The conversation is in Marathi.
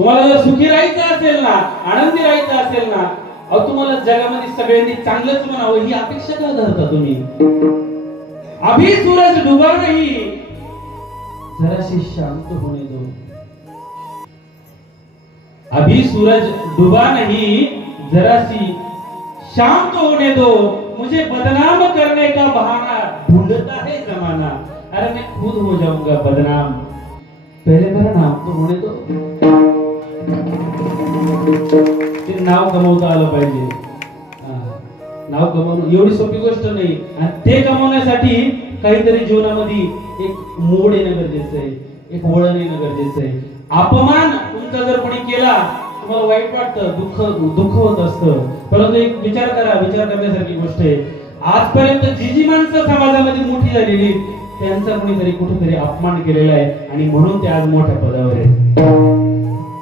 तुम्हाला जर सुखी राहायचं असेल ना, आनंदी राहायचं असेल ना, अहो तुम्हाला जगामध्ये सगळ्यांनी चांगलंच म्हणावं ही अपेक्षा का धरता तुम्ही? अभी सूरज डुबा नाही, जराशी शांत होने दो. अभी सूरज डुबा नहीं, जरासी शांत होने दो. मुझे बदनाम करने का बहाना ढूंढता है जमाना. अरे मैं खुद हो जाऊंगा बदनाम, पहले मेरा नाम तो होने दो. ते नाव कमवता आलं पाहिजे. नाव कमवणं एवढी सोपी गोष्ट नाही, आणि ते कमवण्यासाठी काहीतरी जीवनामध्ये एक मोड येणं गरजेचं आहे, एक वळण येणं गरजेचं आहे. अपमान तुमचा जर कोणी केला, तुम्हाला वाईट वाटतं, दुःख होत असतं, परंतु एक विचार करण्यासारखी गोष्ट आहे. आजपर्यंत जी माणसं समाजामध्ये मोठी झालेली, त्यांचा कोणीतरी कुठेतरी अपमान केलेला आहे, आणि म्हणून ते आज मोठ्या पदावर आहेत.